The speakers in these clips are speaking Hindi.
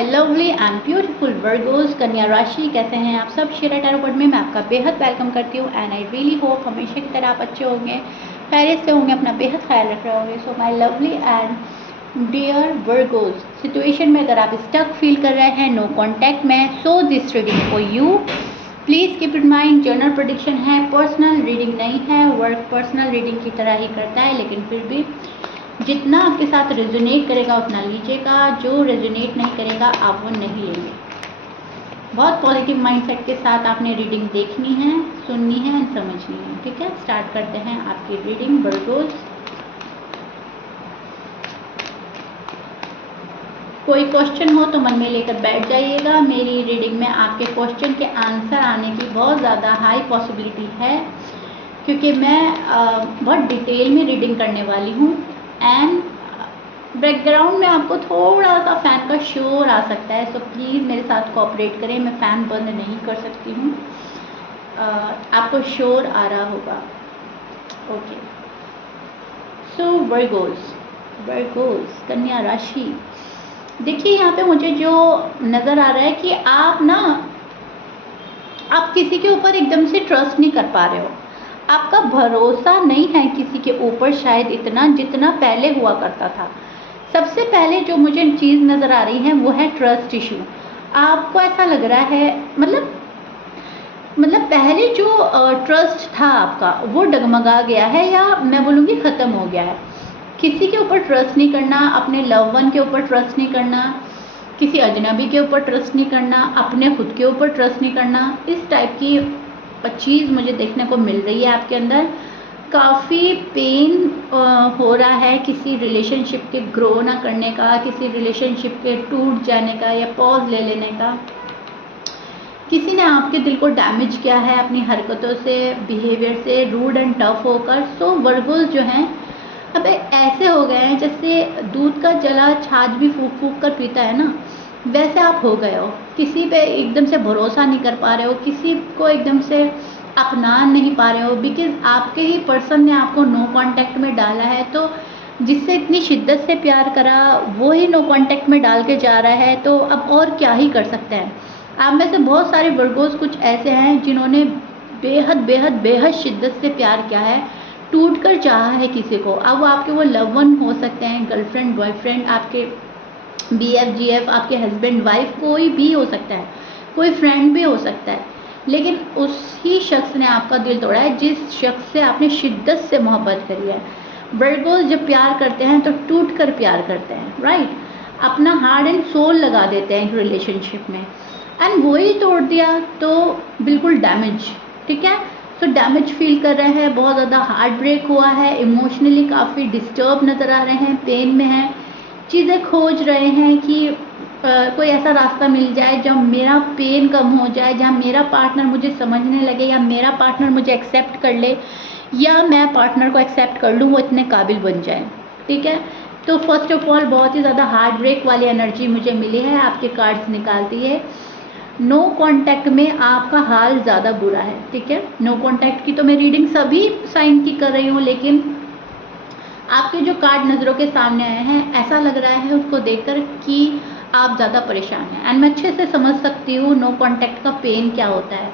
My lovely and beautiful Virgo's, कन्या राशि। कैसे हैं आप सब? शेरा टैरो कार्ड में मैं आपका बेहद वेलकम करती हूँ एंड आई रियली होप हमेशा की तरह आप अच्छे होंगे, खैरियत से होंगे, अपना बेहद ख्याल रख रहे होंगे। So my lovely and dear Virgos, situation में अगर आप स्टक फील कर रहे हैं, नो कॉन्टैक्ट में, so this reading for you. Please keep in mind general prediction है, पर्सनल रीडिंग नहीं है। वर्क पर्सनल रीडिंग की तरह ही करता है, लेकिन फिर भी जितना आपके साथ रेजोनेट करेगा उतना लीजिएगा, जो रेजोनेट नहीं करेगा आप वो नहीं लेंगे। बहुत पॉजिटिव माइंडसेट के साथ आपने रीडिंग देखनी है, सुननी है एंड समझनी है। ठीक है, स्टार्ट करते हैं आपकी रीडिंग वर्गोस। कोई क्वेश्चन हो तो मन में लेकर बैठ जाइएगा। मेरी रीडिंग में आपके क्वेश्चन के आंसर आने की बहुत ज़्यादा हाई पॉसिबिलिटी है, क्योंकि मैं बहुत डिटेल में रीडिंग करने वाली हूँ एंड बैकग्राउंड में आपको थोड़ा सा फ़ैन का शोर आ सकता है, सो प्लीज़ मेरे साथ कोऑपरेट करें। मैं फ़ैन बंद नहीं कर सकती हूँ, आपको शोर आ रहा होगा। ओके, सो वर्गोस कन्या राशि। देखिए यहाँ पे मुझे जो नज़र आ रहा है कि आप किसी के ऊपर एकदम से ट्रस्ट नहीं कर पा रहे हो। आपका भरोसा नहीं है किसी के ऊपर शायद इतना जितना पहले हुआ करता था। सबसे पहले जो मुझे चीज़ नज़र आ रही है वो है ट्रस्ट इशू। आपको ऐसा लग रहा है मतलब पहले जो ट्रस्ट था आपका वो डगमगा गया है, या मैं बोलूँगी ख़त्म हो गया है। किसी के ऊपर ट्रस्ट नहीं करना, अपने लव वन के ऊपर ट्रस्ट नहीं करना, किसी अजनबी के ऊपर ट्रस्ट नहीं करना, अपने खुद के ऊपर ट्रस्ट नहीं करना, इस टाइप की चीज़ मुझे देखने को मिल रही है आपके अंदर। काफ़ी पेन हो रहा है किसी रिलेशनशिप के ग्रो ना करने का, किसी रिलेशनशिप के टूट जाने का या पॉज ले लेने का। किसी ने आपके दिल को डैमेज किया है अपनी हरकतों से, बिहेवियर से, रूड एंड टफ होकर। सो वर्गोस जो हैं अब ऐसे हो गए हैं जैसे दूध का जला छाछ भी फूक फूक कर पीता है ना, वैसे आप हो गए हो। किसी पे एकदम से भरोसा नहीं कर पा रहे हो, किसी को एकदम से अपना नहीं पा रहे हो, बिकॉज आपके ही पर्सन ने आपको नो कांटेक्ट में डाला है। तो जिससे इतनी शिद्दत से प्यार करा वो ही नो कांटेक्ट में डाल के जा रहा है, तो अब और क्या ही कर सकते हैं। आप में से बहुत सारे वर्गोस कुछ ऐसे हैं जिन्होंने बेहद बेहद बेहद शिद्दत से प्यार किया है, टूट कर चाहा है किसी को। अब वो आपके वो लव वन हो सकते हैं, गर्लफ्रेंड बॉयफ्रेंड, आपके BF GF, आपके हस्बैंड वाइफ, कोई भी हो सकता है, कोई फ्रेंड भी हो सकता है, लेकिन उसी शख्स ने आपका दिल तोड़ा है जिस शख्स से आपने शिद्दत से मोहब्बत करी है। वर्गोस जब प्यार करते हैं तो टूट कर प्यार करते हैं, राइट। अपना हार्ट एंड सोल लगा देते हैं एक रिलेशनशिप में, एंड वही तोड़ दिया तो बिल्कुल डैमेज। ठीक है, सो डैमेज फील कर रहे हैं, बहुत ज़्यादा हार्ट ब्रेक हुआ है, इमोशनली काफ़ी डिस्टर्ब नज़र आ रहे हैं, पेन में हैं, चीज़ें खोज रहे हैं कि कोई ऐसा रास्ता मिल जाए जहाँ मेरा पेन कम हो जाए, जहाँ मेरा पार्टनर मुझे समझने लगे, या मेरा पार्टनर मुझे एक्सेप्ट कर ले, या मैं पार्टनर को एक्सेप्ट कर लूँ, वो इतने काबिल बन जाए। ठीक है, तो फर्स्ट ऑफ ऑल बहुत ही ज़्यादा हार्ट ब्रेक वाली एनर्जी मुझे मिली है, आपके कार्ड्स निकालती है। नो कांटेक्ट में आपका हाल ज़्यादा बुरा है। ठीक है, नो कांटेक्ट की तो मैं रीडिंग सभी साइन की कर रही हूँ, लेकिन आपके जो कार्ड नज़रों के सामने आए हैं ऐसा लग रहा है उसको देखकर कि आप ज़्यादा परेशान हैं, एंड मैं अच्छे से समझ सकती हूँ नो कांटेक्ट का पेन क्या होता है।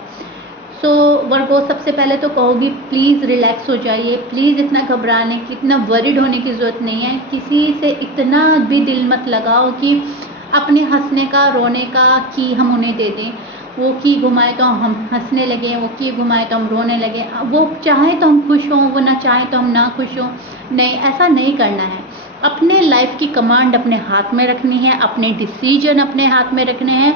सो वर्गो, सबसे पहले तो कहूँगी प्लीज़ रिलैक्स हो जाइए, प्लीज़ इतना घबराने की, इतना वरीड होने की ज़रूरत नहीं है। किसी से इतना भी दिल मत लगाओ कि अपने हंसने का, रोने का की हम उन्हें दे दें। वो की घुमाए तो हम हंसने लगे, वो की घुमाए तो हम रोने लगे, वो चाहे तो हम खुश हों, वो ना चाहे तो हम ना खुश हों। नहीं, ऐसा नहीं करना है। अपने लाइफ की कमांड अपने हाथ में रखनी है, अपने डिसीजन अपने हाथ में रखने हैं,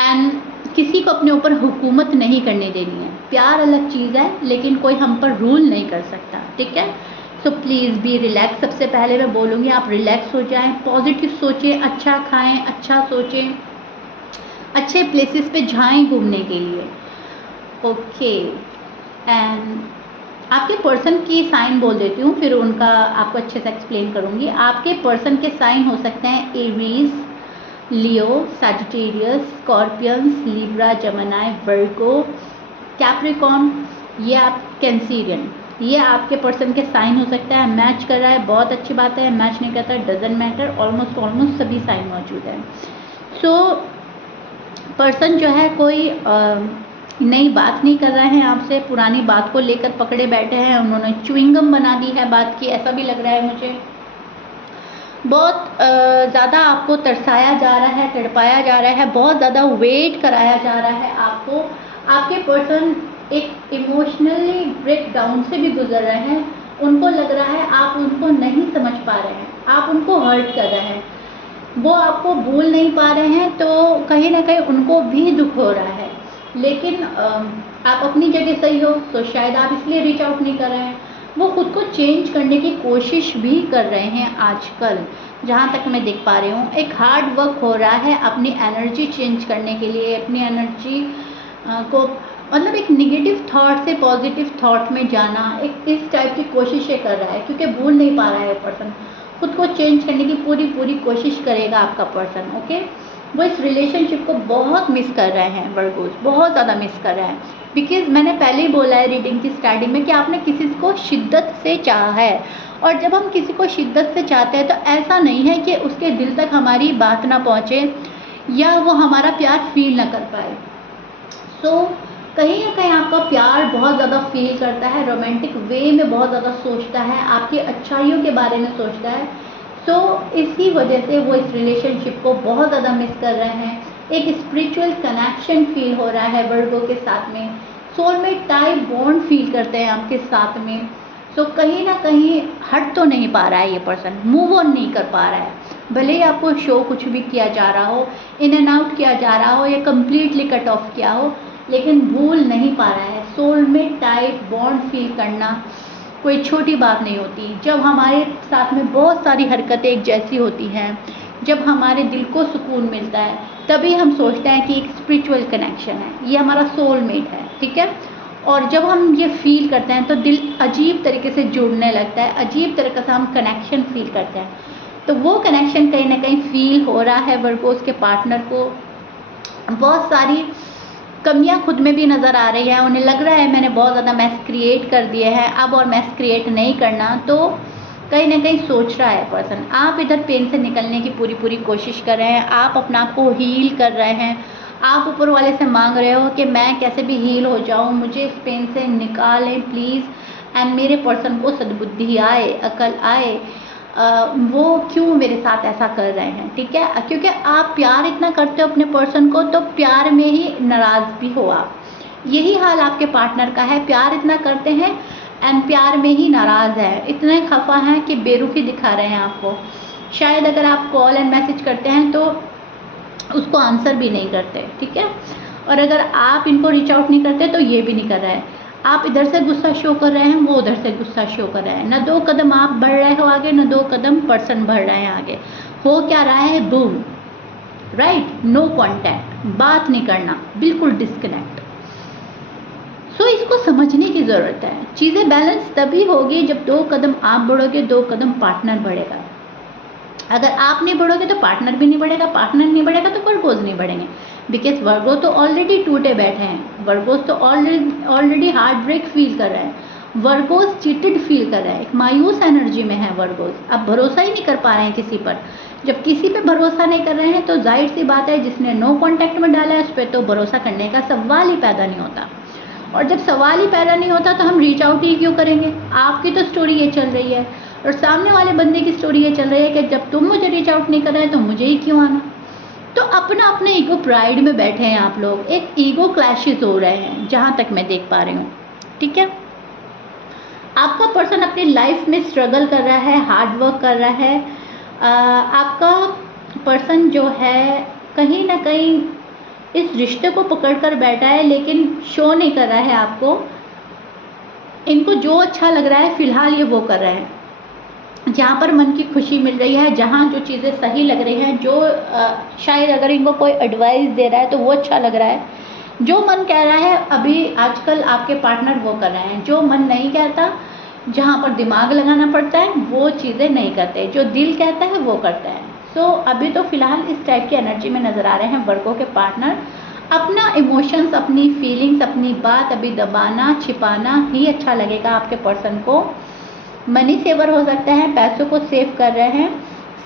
एंड किसी को अपने ऊपर हुकूमत नहीं करने देनी है। प्यार अलग चीज़ है, लेकिन कोई हम पर रूल नहीं कर सकता। ठीक है, सो प्लीज़ बी रिलैक्स। सबसे पहले मैं बोलूँगी आप रिलैक्स हो जाएं, पॉजिटिव सोचें, अच्छा खाएं, अच्छा सोचें, अच्छे प्लेसेस पे जाएं घूमने के लिए। ओके, एंड आपके पर्सन की साइन बोल देती हूँ, फिर उनका आपको अच्छे से एक्सप्लेन करूँगी। आपके पर्सन के साइन हो सकते हैं एरीज, लियो, सैजिटेरियस, स्कॉर्पियंस, लिब्रा, जमनाई, वर्गो, कैप्रिकॉर्न, ये आप कैंसीरियन, ये आपके पर्सन के साइन हो सकता है। मैच कर रहा है, बहुत अच्छी बात है। मैच नहीं करता, डजेंट मैटर, ऑलमोस्ट सभी साइन मौजूद हैं। सो पर्सन जो है कोई नई बात नहीं कर रहे हैं आपसे, पुरानी बात को लेकर पकड़े बैठे हैं, उन्होंने च्युइंगम बना दी है बात की, ऐसा भी लग रहा है मुझे। बहुत ज़्यादा आपको तरसाया जा रहा है, तड़पाया जा रहा है, बहुत ज़्यादा वेट कराया जा रहा है आपको। आपके पर्सन एक इमोशनली ब्रेकडाउन से भी गुजर रहे हैं, उनको लग रहा है आप उनको नहीं समझ पा रहे हैं, आप उनको हर्ट कर रहे हैं, वो आपको भूल नहीं पा रहे हैं, तो कहीं ना कहीं उनको भी दुख हो रहा है। लेकिन आप अपनी जगह सही हो, तो शायद आप इसलिए रीच आउट नहीं कर रहे हैं। वो खुद को चेंज करने की कोशिश भी कर रहे हैं आजकल, जहाँ तक मैं देख पा रही हूँ। एक हार्ड वर्क हो रहा है अपनी एनर्जी चेंज करने के लिए, अपनी एनर्जी को मतलब एक निगेटिव थॉट से पॉजिटिव थॉट में जाना, एक इस टाइप की कोशिशें कर रहा है, क्योंकि भूल नहीं पा रहा है पर्सन। खुद को चेंज करने की पूरी कोशिश करेगा आपका पर्सन। ओके, वो इस रिलेशनशिप को बहुत मिस कर रहे हैं वर्गोस, बहुत ज़्यादा मिस कर रहे हैं। बिकॉज मैंने पहले ही बोला है रीडिंग की स्टार्टिंग में कि आपने किसी को शिद्दत से चाहा है, और जब हम किसी को शिद्दत से चाहते हैं तो ऐसा नहीं है कि उसके दिल तक हमारी बात ना पहुँचे या वो हमारा प्यार फील ना कर पाए। सो कहीं ना कहीं आपका प्यार बहुत ज़्यादा फील करता है, रोमांटिक वे में बहुत ज़्यादा सोचता है, आपकी अच्छाइयों के बारे में सोचता है। सो इसी वजह से वो इस रिलेशनशिप को बहुत ज़्यादा मिस कर रहे हैं। एक स्पिरिचुअल कनेक्शन फील हो रहा है वर्गो के साथ में, सोलमेट टाइप बॉन्ड फील करते हैं आपके साथ में। सो कहीं ना कहीं हट तो नहीं पा रहा है ये पर्सन, मूव ऑन नहीं कर पा रहा है। भले ही आपको शो कुछ भी किया जा रहा हो, इन एंड आउट किया जा रहा हो या कम्प्लीटली कट ऑफ किया हो, लेकिन भूल नहीं पा रहा है। सोलमेट टाइप बॉन्ड फील करना कोई छोटी बात नहीं होती। जब हमारे साथ में बहुत सारी हरकतें एक जैसी होती हैं, जब हमारे दिल को सुकून मिलता है, तभी हम सोचते हैं कि एक स्पिरिचुअल कनेक्शन है, ये हमारा सोलमेट है, ठीक है। और जब हम ये फील करते हैं तो दिल अजीब तरीके से जुड़ने लगता है, अजीब तरीके से हम कनेक्शन फील करते हैं। तो वो कनेक्शन कहीं ना कहीं फील हो रहा है वर्गोस के पार्टनर को। बहुत सारी कमियां खुद में भी नज़र आ रही है, उन्हें लग रहा है मैंने बहुत ज़्यादा मैस क्रिएट कर दिए हैं, अब और मैस क्रिएट नहीं करना। तो कहीं ना कहीं सोच रहा है पर्सन, आप इधर पेन से निकलने की पूरी कोशिश कर रहे हैं, आप अपना आप को हील कर रहे हैं, आप ऊपर वाले से मांग रहे हो कि मैं कैसे भी हील हो जाऊं, मुझे इस पेन से निकालें प्लीज़, एंड मेरे पर्सन को सद्बुद्धि आए, अकल आए, वो क्यों मेरे साथ ऐसा कर रहे हैं, ठीक है। क्योंकि आप प्यार इतना करते हो अपने पर्सन को, तो प्यार में ही नाराज़ भी हो आप। यही हाल आपके पार्टनर का है, प्यार इतना करते हैं एंड प्यार में ही नाराज़ है, इतने खफा हैं कि बेरुखी दिखा रहे हैं आपको। शायद अगर आप कॉल एंड मैसेज करते हैं तो उसको आंसर भी नहीं करते, ठीक है। और अगर आप इनको रीच आउट नहीं करते तो ये भी नहीं कर रहा है। आप इधर से गुस्सा शो कर रहे हैं, वो उधर से गुस्सा शो कर रहे हैं। न 2 कदम आप बढ़ रहे हो आगे, न 2 कदम पर्सन बढ़ रहे हैं आगे। हो क्या रहा है, बूम, राइट, नो कांटेक्ट, बात नहीं करना, बिल्कुल डिस्कनेक्ट। सो इसको समझने की ज़रूरत है। चीज़ें बैलेंस तभी होगी जब 2 कदम आप बढ़ोगे, 2 कदम पार्टनर बढ़ेगा। अगर आप नहीं बढ़ोगे तो पार्टनर भी नहीं बढ़ेगा, पार्टनर नहीं बढ़ेगा तो वर्गोज नहीं बढ़ेंगे। बिकॉज वर्गो तो ऑलरेडी टूटे बैठे हैं, वर्गोज तो ऑलरेडी हार्ट ब्रेक फील कर रहे हैं, वर्गोज चीटेड फील कर रहे हैं, एक मायूस एनर्जी में है वर्गोज। अब भरोसा ही नहीं कर पा रहे हैं किसी पर। जब किसी पे भरोसा नहीं कर रहे हैं तो जाहिर सी बात है, जिसने नो कॉन्टैक्ट में डाला है उस पर तो भरोसा करने का सवाल ही पैदा नहीं होता। और जब सवाल ही पैदा नहीं होता तो हम रीच आउट ही क्यों करेंगे। आपकी तो स्टोरी ये चल रही है और सामने वाले बंदे की स्टोरी ये चल रही है कि जब तुम मुझे रीच आउट नहीं कर रहे तो मुझे ही क्यों आना। तो अपना अपने ईगो प्राइड में बैठे हैं आप लोग, एक ईगो क्लैशेस हो रहे हैं जहाँ तक मैं देख पा रही हूँ, ठीक है। आपका पर्सन अपनी लाइफ में स्ट्रगल कर रहा है, हार्ड वर्क कर रहा है। आपका पर्सन जो है कहीं ना कहीं इस रिश्ते को पकड़ कर बैठा है, लेकिन शो नहीं कर रहा है आपको। इनको जो अच्छा लग रहा है फ़िलहाल ये वो कर रहे हैं, जहाँ पर मन की खुशी मिल रही है, जहाँ जो चीज़ें सही लग रही हैं, जो शायद अगर इनको कोई एडवाइस दे रहा है तो वो अच्छा लग रहा है। जो मन कह रहा है अभी आजकल आपके पार्टनर वो कर रहे हैं, जो मन नहीं कहता, जहाँ पर दिमाग लगाना पड़ता है वो चीज़ें नहीं करते, जो दिल कहता है वो करता है। सो अभी तो फ़िलहाल इस टाइप की एनर्जी में नज़र आ रहे हैं वर्गों के पार्टनर। अपना इमोशंस, अपनी फीलिंग्स, अपनी बात अभी दबाना छिपाना ही अच्छा लगेगा आपके पर्सन को। मनी सेवर हो सकता है, पैसों को सेव कर रहे हैं।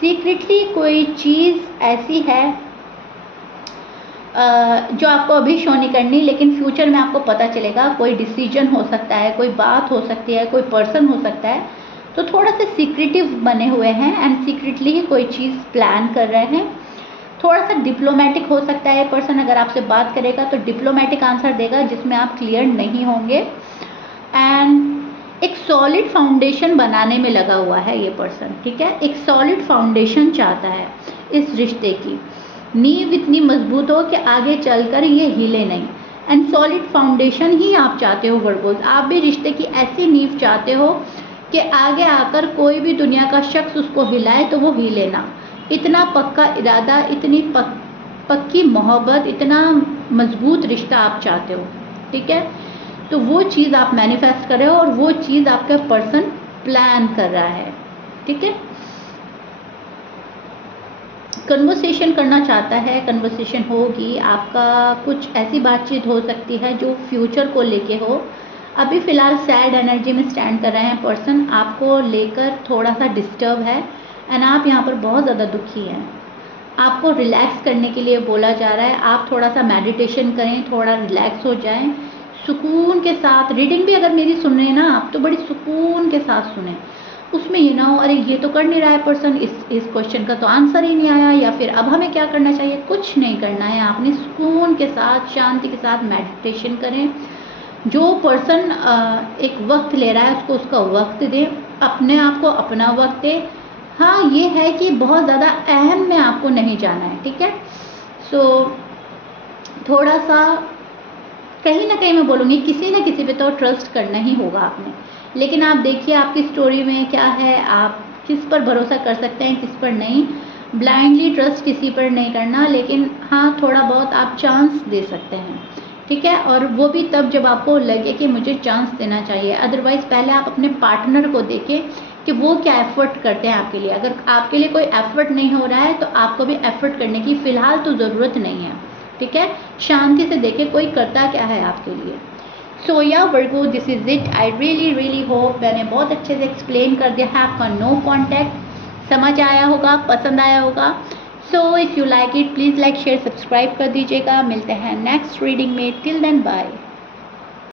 सीक्रेटली कोई चीज़ ऐसी है जो आपको अभी शो नहीं करनी, लेकिन फ्यूचर में आपको पता चलेगा। कोई डिसीजन हो सकता है, कोई बात हो सकती है, कोई पर्सन हो सकता है। तो थोड़ा सा सीक्रेटिव बने हुए हैं एंड सीक्रेटली ही कोई चीज़ प्लान कर रहे हैं। थोड़ा सा डिप्लोमेटिक हो सकता है पर्सन, अगर आपसे बात करेगा तो डिप्लोमेटिक आंसर देगा जिसमें आप क्लियर नहीं होंगे। एंड एक सॉलिड फाउंडेशन बनाने में लगा हुआ है ये पर्सन, ठीक है। एक सॉलिड फाउंडेशन चाहता है इस रिश्ते की, नींव इतनी मजबूत हो कि आगे चलकर ये हिले नहीं। एंड सॉलिड फाउंडेशन ही आप चाहते हो वर्गोस, आप भी रिश्ते की ऐसी नींव चाहते हो कि आगे आकर कोई भी दुनिया का शख्स उसको हिलाए तो वो हिले ना। इतना पक्का इरादा, इतनी पक्की मोहब्बत, इतना मजबूत रिश्ता आप चाहते हो, ठीक है। तो वो चीज़ आप मैनिफेस्ट कर रहे हो और वो चीज़ आपका पर्सन प्लान कर रहा है, ठीक है। कन्वर्सेशन करना चाहता है, कन्वर्सेशन होगी, आपका कुछ ऐसी बातचीत हो सकती है जो फ्यूचर को लेके हो। अभी फ़िलहाल सैड एनर्जी में स्टैंड कर रहे हैं पर्सन, आपको लेकर थोड़ा सा डिस्टर्ब है एंड आप यहाँ पर बहुत ज़्यादा दुखी हैं। आपको रिलैक्स करने के लिए बोला जा रहा है, आप थोड़ा सा मेडिटेशन करें, थोड़ा रिलैक्स हो जाएं, सुकून के साथ। रीडिंग भी अगर मेरी सुन रहे हैं ना आप, तो बड़ी सुकून के साथ सुने। उसमें ये ना हो अरे ये तो कर नहीं रहा है पर्सन, इस क्वेश्चन का तो आंसर ही नहीं आया, या फिर अब हमें क्या करना चाहिए। कुछ नहीं करना है, आपने सुकून के साथ, शांति के साथ मेडिटेशन करें। जो पर्सन एक वक्त ले रहा है उसको उसका वक्त दें, अपने आप को अपना वक्त दें। हाँ, ये है कि बहुत ज़्यादा अहम में आपको नहीं जाना है, ठीक है। सो थोड़ा सा कहीं ना कहीं मैं बोलूँगी किसी न किसी पे तो ट्रस्ट करना ही होगा आपने। लेकिन आप देखिए आपकी स्टोरी में क्या है, आप किस पर भरोसा कर सकते हैं, किस पर नहीं। ब्लाइंडली ट्रस्ट किसी पर नहीं करना, लेकिन हाँ थोड़ा बहुत आप चांस दे सकते हैं, ठीक है। और वो भी तब जब आपको लगे कि मुझे चांस देना चाहिए। अदरवाइज़ पहले आप अपने पार्टनर को देखें कि वो क्या एफर्ट करते हैं आपके लिए। अगर आपके लिए कोई एफर्ट नहीं हो रहा है तो आपको भी एफर्ट करने की फ़िलहाल तो ज़रूरत नहीं है, ठीक है। शांति से देखें कोई करता क्या है आपके लिए। So yeah Virgo, this is it. I really hope मैंने बहुत अच्छे से एक्सप्लेन कर दिया है। आपका नो कॉन्टैक्ट समझ आया होगा, पसंद आया होगा। So if you like it please like share subscribe कर दीजिएगा। मिलते हैं नेक्स्ट रीडिंग में। Till then bye.